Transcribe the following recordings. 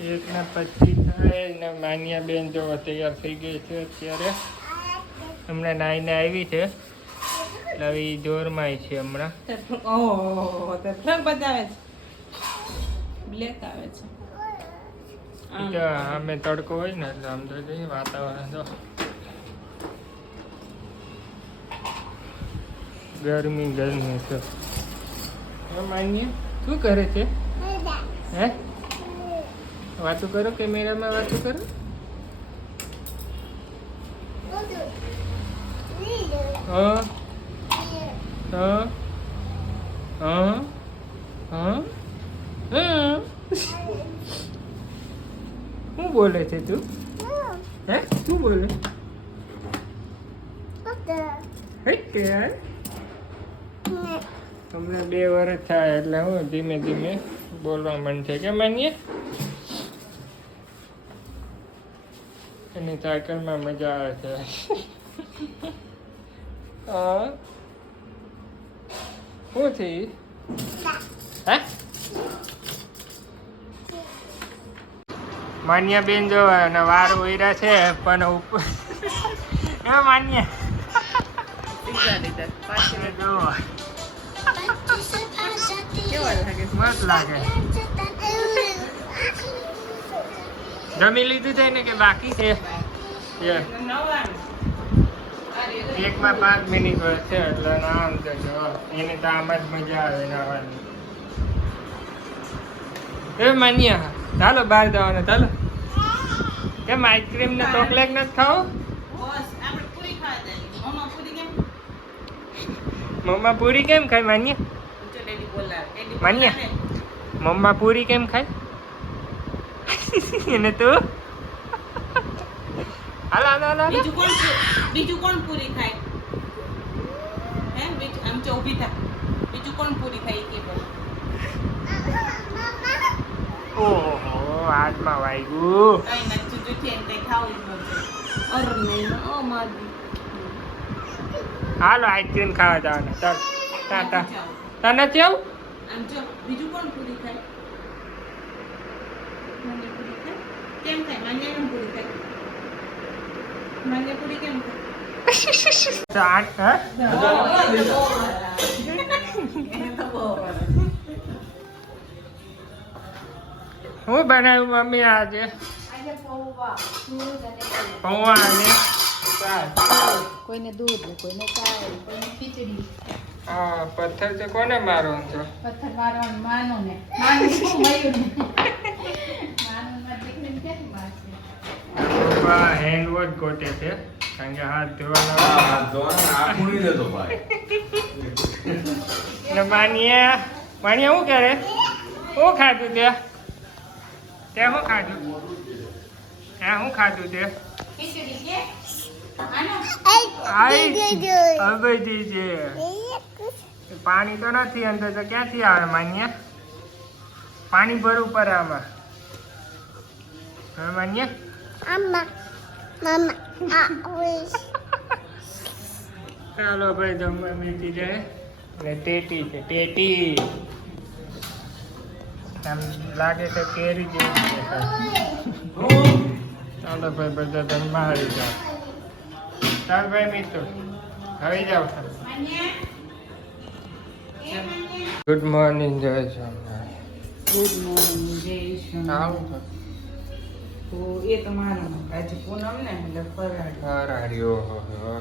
1 ને 25 થાય ને માન્યા બેન જો તૈયાર થઈ ગઈ છે અત્યારે. હમણાં નાઈને આવી છે એટલે હવે ઈ જોરમાં છે હમણાં. ઓહો તે ફ્રક બતાવે છે. બ્લેક આવે છે. ઈ તો આમે તડકો હોય ને એટલે આમ તો જોઈએ વાતાવરણ તો ગરમી છે. માન્યા શું કરે છે? હે વાતું કરો કેમેરામાં વાતું કરો. હા હા હા હા હા શું બોલે છે તું? હે શું બોલે? હમણાં 2 વર્ષ થાય એટલે હું ધીમે ધીમે બોલવા માંડશે કે માનીએ. એની સાયકલમાં મજા આવે છે. શું છે હે માન્યા બેન જો અને વાર ઓયરા છે પણ ઉપર હે માન્યા જો મસ્ત લાગે. જમી લીધું છે ને કે બાકી છે? 1 માં 5 મિનિટ છે એટલે આમ તો જો એને તો આમ જ મજા આવે નાવાની. એ માન્યા ચાલો બહાર જવાનું ચાલો. કેમ આઈસ્ક્રીમ ને ચોકલેટ નથી ખાવું? મમ્મા પૂરી કેમ ખાય માન્યા? માન્યા મમ્મા પૂરી કેમ ખાય? એને તું હાલો બીજું કોણ પૂરી ખાય? હે આમ જો ઊભી થા. બીજું કોણ પૂરી ખાય કે બોલ? ઓહો હાથમાં વાગ્યું. કઈ નથી જુઠી એને કઈ ખાવું જ નથી. અર નહીં ઓ મારી. હાલો આઈસ્ક્રીમ ખાવા જવાનું ચાલ ટાટા. તને કેવું? આમ જો બીજું કોણ પૂરી ખાય? માન્યા પૂરી ખાય? કેમ ખાય? માન્યા કેમ પૂરી ખાય? માન્યા પૂરી કેમ ખાય? હું બનાવ્યું મમ્મી આજે? પૌવા અને કોઈને દૂધ કોઈને ચાય કોઈને ખીચડી. હા પથ્થર તો કોને મારવાનો છો? પથ્થર મારવાનું માનો ને માનું મયું ને માનું માં દીકરીને ક્યાંથી મારશે? પપ્પા હેન્ડ વોશ ગોતે છે કારણ કે હાથ ધોવાના આ પૂરી દેતો ભાઈ. ને માન્યા શું કરે? શું ખાધું તે? તે શું ખાધું? હે શું ખાધું તે? ખીચડી કે આનો અબજી છે. પાણી તો નથી અંદર તો ક્યાંથી આવે માન્યા? પાણી ભરવું પડે આમાં. હા માન્યા ચાલો ભાઈ જમવા બેસી જાય ને ટેટી છે ટેટી. આમ લાગે છે કેરી જેવી છે. ચાલો ભાઈ બધા જમવા આવી જાઓ. ચાલ ભાઈ મિત્રો આવી જાઓ. ગુડ મોર્નિંગ જય સ્વામિનારાયણ. ગુડ મોર્નિંગ જય શ્રી આવું છે તો એ તમારો આજે પૂનમ ને એટલે ફરાળી ફરાળી ઓહો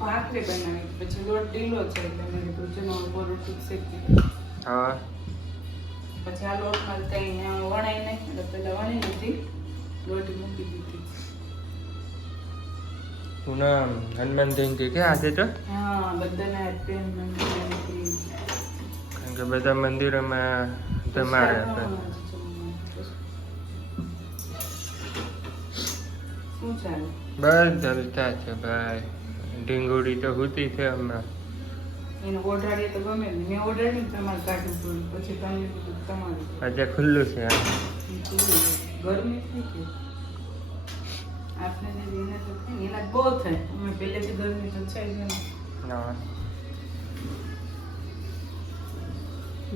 ભાખરી બનાવી પછી લોટ ઢીલો છે એટલે મેં કીધું ચનો પરોઠું શેકી. હા પછી આ લોટમાં કઈ વણાઈ નહીં એટલે પેલા વણી લીધી લોટ મૂકી દીધી. પૂનમ હનુમાન જયંતિ કે આજે તો? હા બધાના પ્રેમ મંદિર કારણ કે બધા મંદિરોમાં તમારે શું ચાલે? બસ જલતા છે ભાઈ. ઢીંગુડી તો હુતી છે હમણાં. એને ઓઢાડી તો ગમે ને મેં ઓઢાડી તમારે કાઢું પડ્યું પછી તમે કીધું તમારું આજે ખુલ્લું છે. ગરમી થઈ ગઈ આપણે જે એને તો થાય ને એના બહુ થાય અમે પહેલેથી ગરમી તો છે જ ને. ના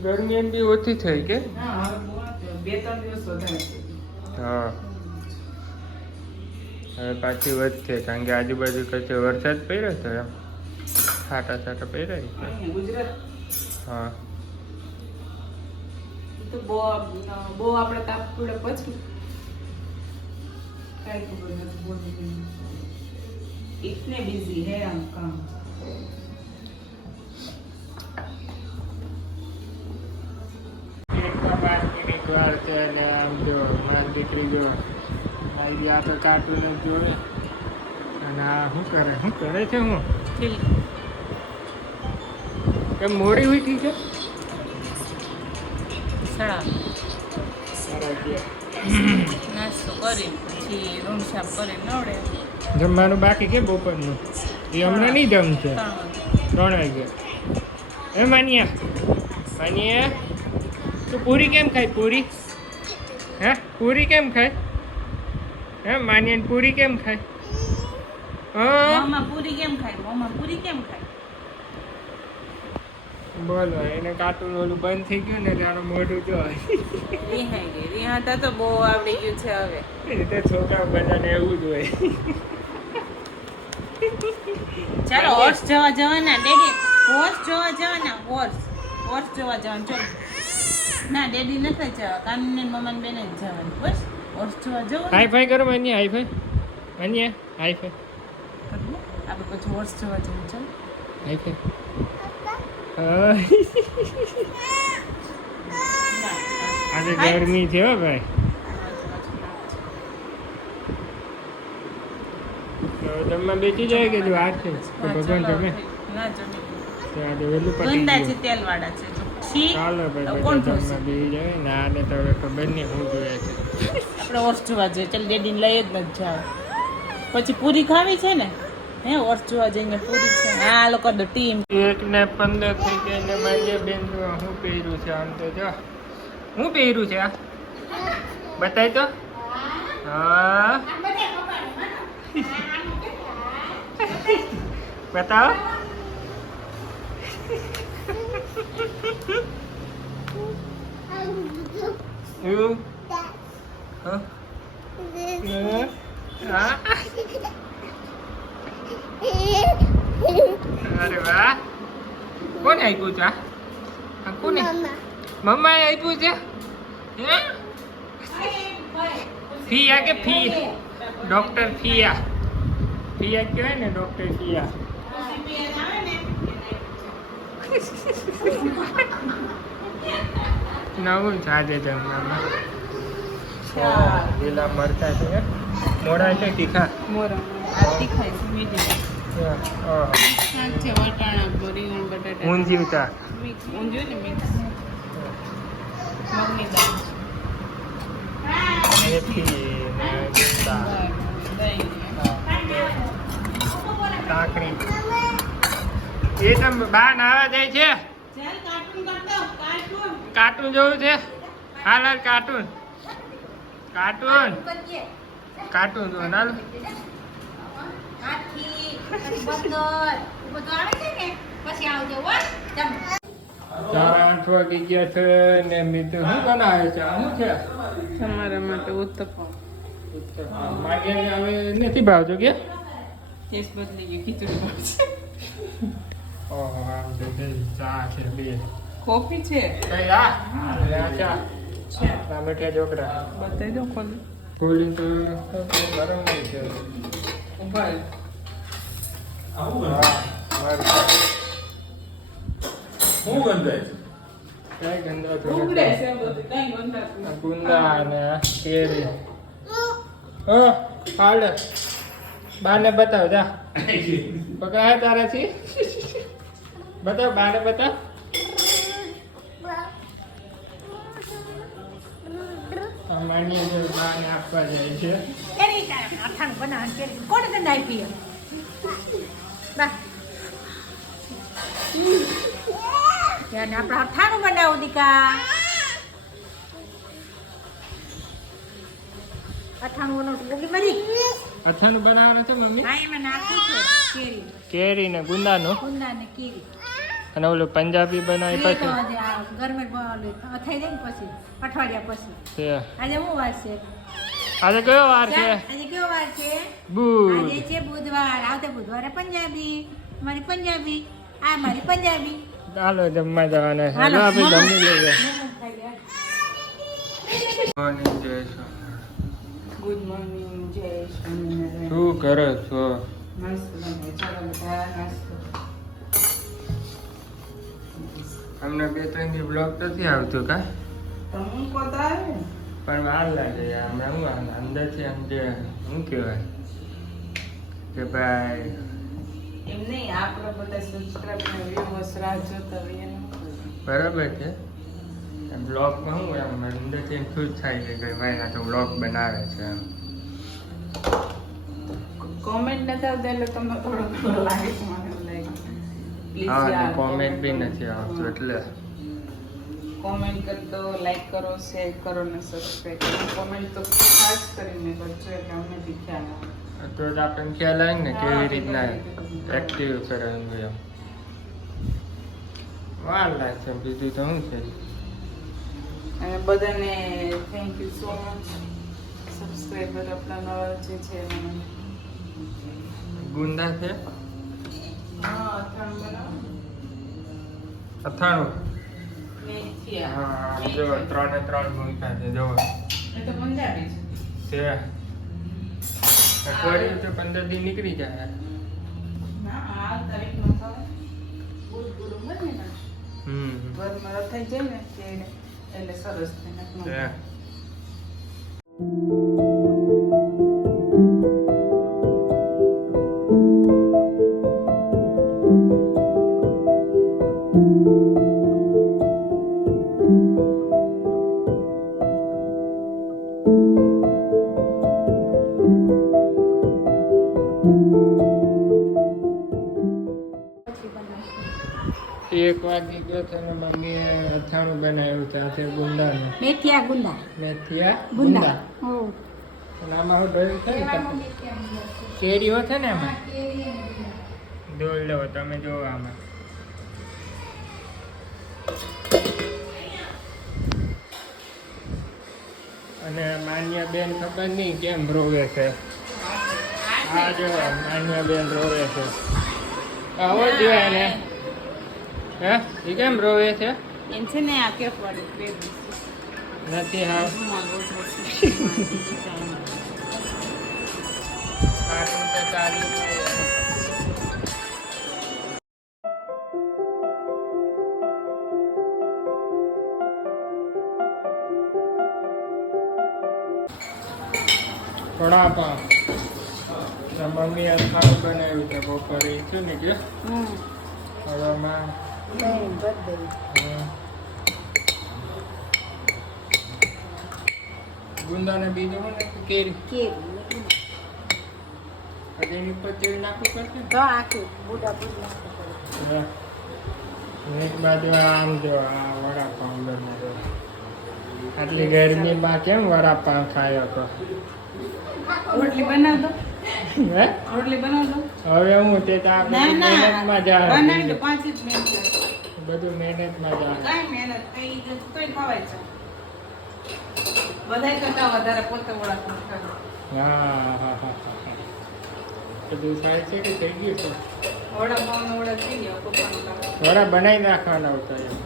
ગરમી એમ બી ઓછી થઈ કે? હા હવે બહુ 2-3 દિવસ વધારે થઈ ગઈ. હા હવે પાછી વધશે કારણ કે આજુબાજુ કચ્છે વરસાદ પડ્યો તો એમ છાટા છાટા પડ્યા છે. અહીંયા ગુજરાત હા તો બહુ આપણે તાપ પડે પછી કાંઈ ખબર નથી બોલી इतने बिजी है हम काम એકમાં 5 મિનિટ વાર છે અને આમ જો મારી દીકરી જો મારી આ તો કાર્ટૂન જ જોવે અને આ શું કરે છે હું કેમ મોડી ઉઠી છે નાસ્તો કરી પછી રૂમ સાફ કરી નવડે જમવાનું બાકી કે બપોરનું એ હમણાં નહીં જમશે 3 વાગે એ માનિયા તું પૂરી કેમ ખાય પૂરી હે પૂરી કેમ ખાય હે માનિયા પૂરી કેમ ખાય મામા પૂરી કેમ ખાય બોલો એને કાર્ટૂન ઓલું બંધ થઈ ગયું ને તારું મોઢું જો રિહાતા તો બહુ આવડી ગયું છે હવે એ રીતે છોકરા બધાને એવું જ હોય ચાલો હોર્સ જોવા જવાના ડેડી હોર્સ જોવા જવાનું ચાલો ના ડેડી નથી જવા કાનૂન મમ્માને બેને જ જવાનું બસ હોર્સ જોવા જવાનું હાઈ ફાઈ કરો માનિયા હાઈ ફાઈ આપણે પછી હોર્સ જોવા જવું ચાલો હાઈ ફાઈ આજે ગરમી છે હો ભાઈ તો જમવા બેસી જાય કે જો આ છે તો ભગવાન જમે ના જમે તો આજે વહેલું પતી ગંદા છે ગયું તેલવાળા છે છી ચાલો ભાઈ કોણ બધા જોશે? જમવા બેસી જાય ને આને તો હવે ખબર નહીં શું જોઈએ છે આપણે હોર્સ જોવા જઈએ ચાલ ડેડીને લઈ જ નથી જાવ પછી પૂરી ખાવી છે ને હે હોર્સ જોવા જઈને પૂરી છે આ લોકો તો ટીમ 1 ને 15 થઈ ગયા ને મારી બેન જો હું પહેર્યું છે આમ તો જો હું પહેર્યું છે આ બતાય તો હા બતાવો હું હા હા અરે વાહ કોને આપ્યું છે આ કોને મમ્માએ આપ્યું છે હે ફિયા કે ફી ડોક્ટર ફિયા કહેવાય ને ડોક્ટર ફિયા નવું સાજે જમવામાં લીલા મરચા છે મોડા છે તીખા મોરા આ તીખાય છે મીઠી ઓહો શાક છે વટાણા રીંગણ બટાટા ઊંધિયું તા મિક્સ ઊંધિયું ને મિક્સ મગની દાળ મેથી ને ગુંદા દહીં કાકડી એ તમે બા નાવા જાય છે ચાલ કાર્ટૂન કરતો કાર્ટૂન જોવું છે હાલ કાર્ટૂન જો નાલ 7-8 વાગી ગયા છે ને મિત્રો શું બનાવે છે શું છે તમારા માટે ઉત્તપમ માગે હવે નથી ભાવતો કે ટેસ્ટ બદલી ગયો ખીચડી ભાવશે ઓહો આમ તો ચા છે બે કોફી છે કઈ આ ચા આ મીઠા છોકરા બતાવી દો ખોલી કોલ્ડ તો ગરમ હોય છે ઉભા આવું હા મરચાં. શું ગંધાય છે કઈ ગંદા ઉગડે થોડા છે બધું કઈ ગંધાતું આ ગુંદા અને કેરી હા હાલ બાને બતાવ જા પકડાય તારાથી બતાવ બાને બતાવ માન્ય બાને આપવા જાય છે અથાણું બનાવું દીકા અથાણું મરી અથાણું બનાવવાનું છે મમ્મી હા એમાં નાખું છે કેરી કેરી ને ગુંદાનું કુંદા ને કેરી અને ઓલું પંજાબી બનાવી એ તો પછી આજે આ ગરમે અથાઈ જાય ને પછી અઠવાડિયા પછી છે આજે હું વાર છે આજે કયો વાર છે? આજે કેવો વાર છે? બુધ. આજે છે બુધવાર. આવતા બુધવારે પંજાબી. મારી પંજાબી. આ મારી પંજાબી. ચાલો જમવા જવાના છે. હાલો. હાલો આપણે જમી લઈએ. મોમો ખાઈ લે. મોર્નિંગ જય સ્વામિનારાયણ. ગુડ મોર્નિંગ, જય સ્વામિનારાયણ. શું કરો છો? મસ્ત બને. ચાલો બધા નાસ્તો. અમને 2-3 દી બ્લોગ નથી આવતું કા? તો હું કોતા આવે ને? પણ વાર લાગે યાર. અમે હું અંદરથી અંદર શું કહેવાય કે ભાઈ એમ નહીં, આપણે બધા સબસ્ક્રાઇબ ને વ્યુઅર્સ રાહ જોતા હોઈએ ને. બરાબર છે. બ્લોગમાં શું એમ અંદરથી એમ ખુશ થાય છે કે ભાઈ આ તો બ્લોગ બનાવે છે એમ. કોમેન્ટ નથી આવતા એટલે તમને થોડો થોડો લાગે છે, મને એવું લાગે. Please હા યાર, કોમેન્ટ બી નથી આવતું એટલે કોમેન્ટ કરી દો, લાઈક કરો, શેર કરો ને સબસ્ક્રાઇબ કરો. કોમેન્ટ તો ખાસ કરીને કરજો એટલે અમને બી ખ્યાલ આવે. તો જ આપણને ખ્યાલ આવે ને કેવી રીતના એક્ટિવ કરવાનું એમ. વાર લાગશે બીજું તો શું છે. અને બધાને thank you so much. Subscriber આપણા નવા જે છે મને. ગુંદા છે હા, અથાણું બનાવો. અથાણું. મેથીયા. હા જો 3 ગુંદા છે જો એ તો પંજાબી છે. છે. અઠવાડિયું તો 15 દી નીકળી જાય. ના, આ તારીખમાં ખાવ. ગુડ ગુડ બને ને. ઘરમાં રખાઈ જાય ને એટલે સરસ છે. થાય. એક વાગી ગયો છે ને મમ્મીએ અથાણું બનાવ્યું સાથે ગુંદાનું. મેથીયા ગુંદા. મેથીયા ગુંદા. ગુંદા. ઓ. અને આમાં હું ડોલ છે ને કેરીઓ છે ને એમાં ડોલ લો તમે જો આમાં. અને માન્ય બેન ખબર નહીં કેમ રોવે છે. આ જો માન્ય બેન રોવે છે. આવો જોઈએ ને. હે એ કેમ રોવે છે? એમ છે ને આ કેફ વાળું બેબી નથી હાવ. કાર્ટૂન તો ચાલુ છે. વડાપાવ. મમ્મી અથાણું બનાવ્યું છે બપોરે છે ને કે હવામાં ગુંદા ને બીજું ને કેરી હજી એની ઉપર તેલ નાખવું પડશે. તો આખું બુડા બુડા. હા. એક બાજુ આમ જો આ વડાપાવ બનાવ્યો. આટલી ગરમીમાં કેમ વડાપાવ ખાયો તો? રોટલી બનાવ દો. હે રોટલી બનાવ દો. હવે હું તે તો આપણે ના મહેનતમાં બનાવી દો. જા 5 જ મિનિટ. બધું મહેનતમાં જા. કાંઈ મહેનત કઈ તોય ખવાય છે. બધાય કરતા વધારે પોતે વડાપાવ ખાય. હા બધું થાય છે કે થઈ ગયું છે? વડાપાવ ને વડા થઈ ગયા. પપ્પાનું કામ. વડા બનાવી નાખવાના હતા એમ.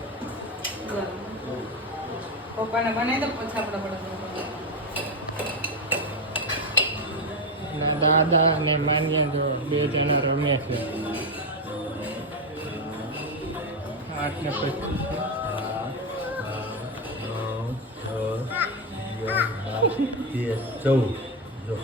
પપ્પાને બનાવી દો પછી આપણે વડાપાવ બનાવીએ. ના દાદા અને માન્ય જો 2 જણા રમે છે. 8 ને 25 14 જો